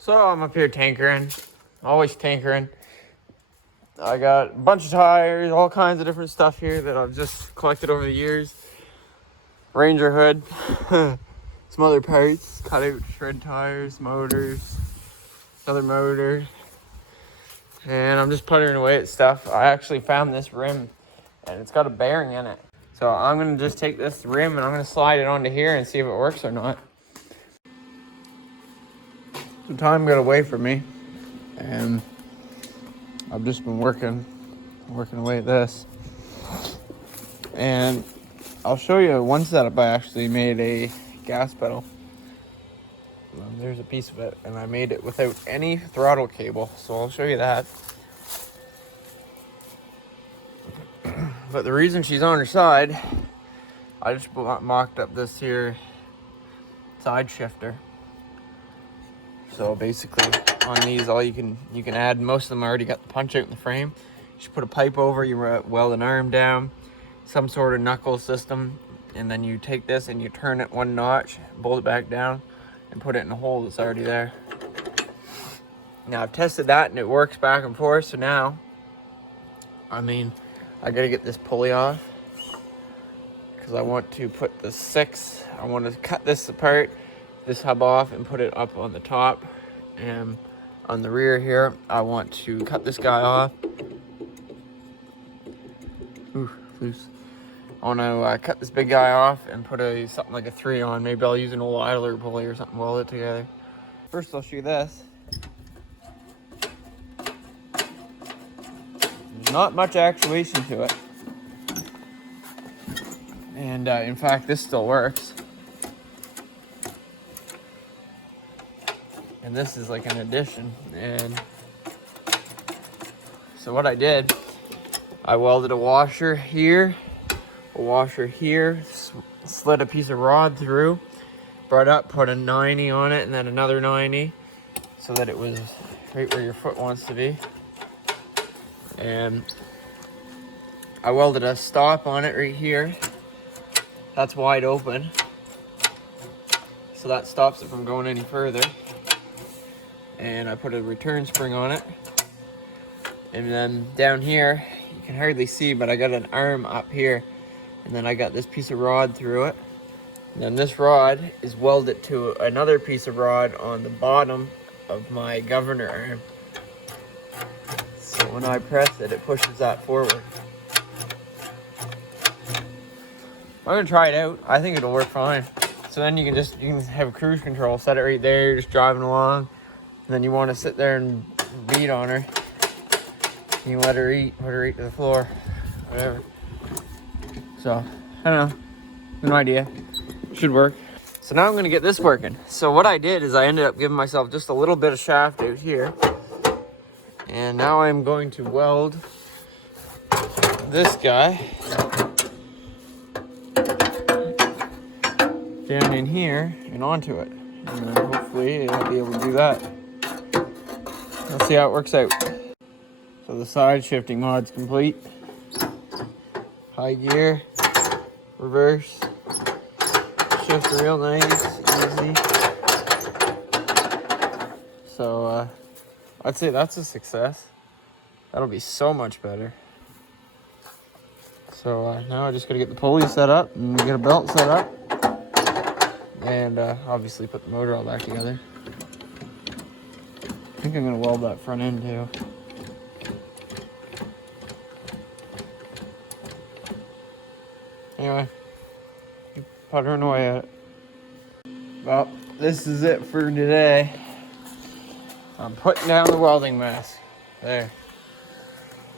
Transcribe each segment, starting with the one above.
So I'm up here tinkering, always tinkering. I got a bunch of tires, all kinds of different stuff here that I've just collected over the years. Ranger hood, some other parts, cut out shred tires, motors, another motor. And I'm just puttering away at stuff. I actually found this rim and it's got a bearing in it. So I'm gonna just take this rim and I'm gonna slide it onto here and see if it works or not. Some time got away from me and I've just been working away at this. And I'll show you one setup. I actually made a gas pedal. There's a piece of it, and I made it without any throttle cable, so I'll show you that. But the reason she's on her side, I just mocked up this here side shifter. So basically on these, all you can add, most of them already got the punch out in the frame. You just put a pipe over, you weld an arm down, some sort of knuckle system, and then you take this and you turn it one notch, bolt it back down, and put it in a hole that's already there. Now I've tested that and it works back and forth, so now, I gotta get this pulley off because I want to put the I want to cut this apart, this hub off, and put it up on the top. And on the rear here, I want to cut this guy off. Ooh, loose. I want to cut this big guy off and put something like a 3 on. Maybe I'll use an old idler pulley or something, weld it together. First I'll show you this. There's not much actuation to it. And in fact, this still works. And this is like an addition. And so what I did, I welded a washer here, slid a piece of rod through, brought up, put a 90 on it, and then another 90, so that it was right where your foot wants to be. And I welded a stop on it right here. That's wide open, so that stops it from going any further. And I put a return spring on it. And then down here, you can hardly see, but I got an arm up here. And then I got this piece of rod through it. And then this rod is welded to another piece of rod on the bottom of my governor arm. So when I press it, it pushes that forward. I'm gonna try it out. I think it'll work fine. So then you can have cruise control, set it right there, you're just driving along. And then you want to sit there and beat on her. You can let her eat to the floor, whatever. So, I don't know, no idea, should work. So now I'm gonna get this working. So what I did is I ended up giving myself just a little bit of shaft out here. And now I'm going to weld this guy down in here and onto it. And then hopefully I'll be able to do that. Let's see how it works out. So the side shifting mod's complete. High gear, reverse, shift real nice, easy. So I'd say that's a success. That'll be so much better. So now I just gotta get the pulley set up and get a belt set up. And obviously put the motor all back together. I think I'm gonna weld that front end too. Anyway, keep puttering away at it. Well, this is it for today. I'm putting down the welding mask. There.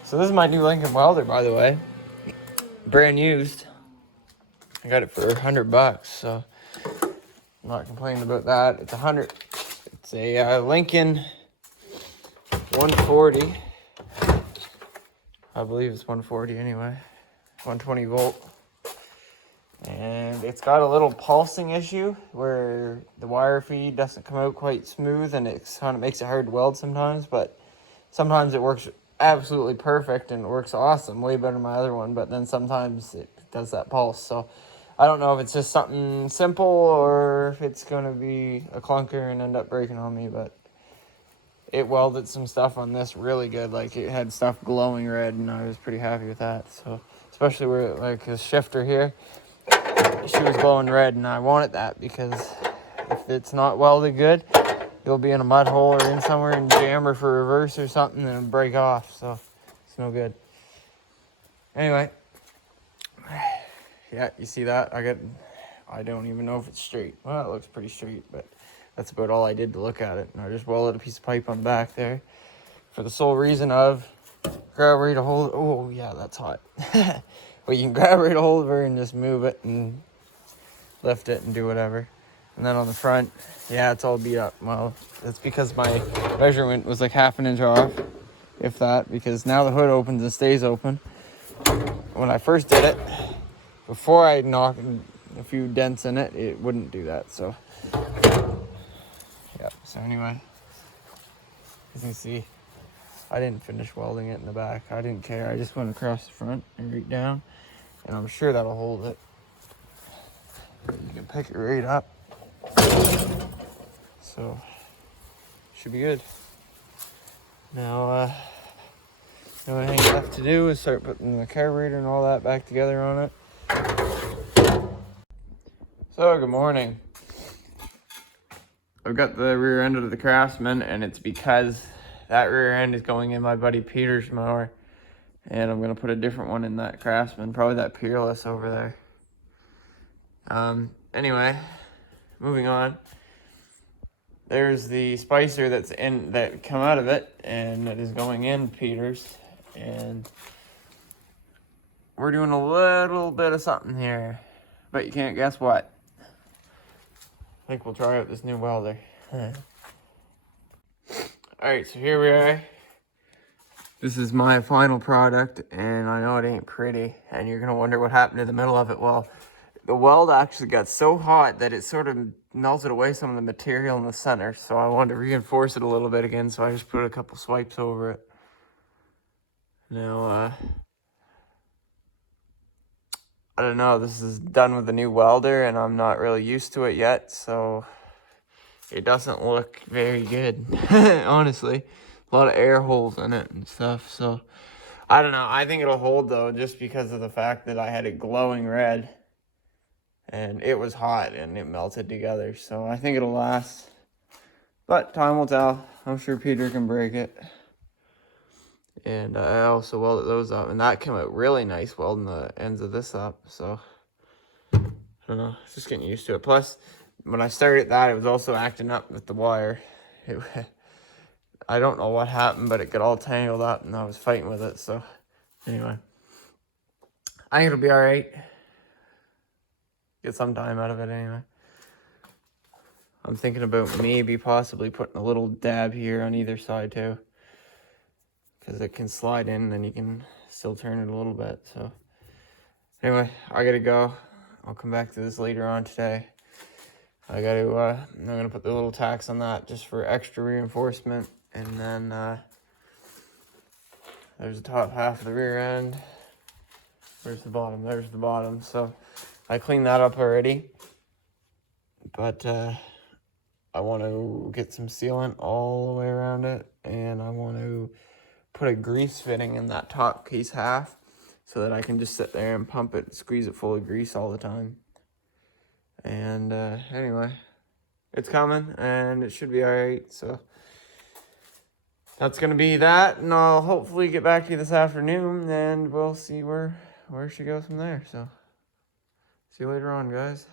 So this is my new Lincoln Welder, by the way. Brand used. I got it for $100, so I'm not complaining about that. It's a Lincoln 140. I believe it's 140 anyway. 120 volt. And it's got a little pulsing issue where the wire feed doesn't come out quite smooth, and it kind of makes it hard to weld sometimes, but sometimes it works absolutely perfect and it works awesome, way better than my other one, but then sometimes it does that pulse. So I don't know if it's just something simple or if it's going to be a clunker and end up breaking on me, but it welded some stuff on this really good. Like, it had stuff glowing red, and I was pretty happy with that. So, especially where, like, his shifter here, she was glowing red, and I wanted that because if it's not welded good, you'll be in a mud hole or in somewhere and jam her for reverse or something and it'll break off. So, it's no good. Anyway, yeah, you see that? I don't even know if it's straight. Well, it looks pretty straight, but that's about all I did to look at it. And I just welded a piece of pipe on the back there for the sole reason of grab her to hold. Oh, yeah, that's hot. But you can grab her to hold her and just move it and lift it and do whatever. And then on the front, yeah, it's all beat up. Well, that's because my measurement was like half an inch off, if that, because now the hood opens and stays open. When I first did it, before I knocked a few dents in it, it wouldn't do that. So, yeah. So anyway, as you can see, I didn't finish welding it in the back. I didn't care. I just went across the front and right down, and I'm sure that'll hold it. You can pick it right up. So, should be good. Now, the only thing left to do is start putting the carburetor and all that back together on it. So, good morning. I've got the rear end of the Craftsman, and it's because that rear end is going in my buddy Peter's mower. And I'm going to put a different one in that Craftsman, probably that Peerless over there. Anyway, moving on. There's the spicer that come out of it, and that is going in Peter's. And we're doing a little bit of something here, but you can't guess what. I think we'll try out this new welder. Alright, so here we are. This is my final product, and I know it ain't pretty, and you're gonna wonder what happened in the middle of it. Well, the weld actually got so hot that it sort of melted away some of the material in the center, so I wanted to reinforce it a little bit again, so I just put a couple swipes over it. Now, I don't know, this is done with a new welder, and I'm not really used to it yet, so it doesn't look very good, honestly. A lot of air holes in it and stuff, so I don't know. I think it'll hold, though, just because of the fact that I had it glowing red, and it was hot, and it melted together, so I think it'll last. But time will tell. I'm sure Peter can break it. And I also welded those up, and that came out really nice welding the ends of this up, so I don't know, just getting used to it. Plus, when I started that, it was also acting up with the wire. I don't know what happened, but it got all tangled up, and I was fighting with it, so anyway. I think it'll be alright. Get some time out of it anyway. I'm thinking about maybe possibly putting a little dab here on either side too, because it can slide in and then you can still turn it a little bit. So anyway, I gotta go. I'll come back to this later on today. I'm gonna put the little tacks on that just for extra reinforcement, and then there's the top half of the rear end. Where's the bottom? There's the bottom. So I cleaned that up already, but I want to get some sealant all the way around it, and I want to put a grease fitting in that top case half so that I can just sit there and pump it, squeeze it full of grease all the time. And anyway, it's coming, and it should be alright, so that's going to be that, and I'll hopefully get back to you this afternoon, and we'll see where she goes from there. So see you later on, guys.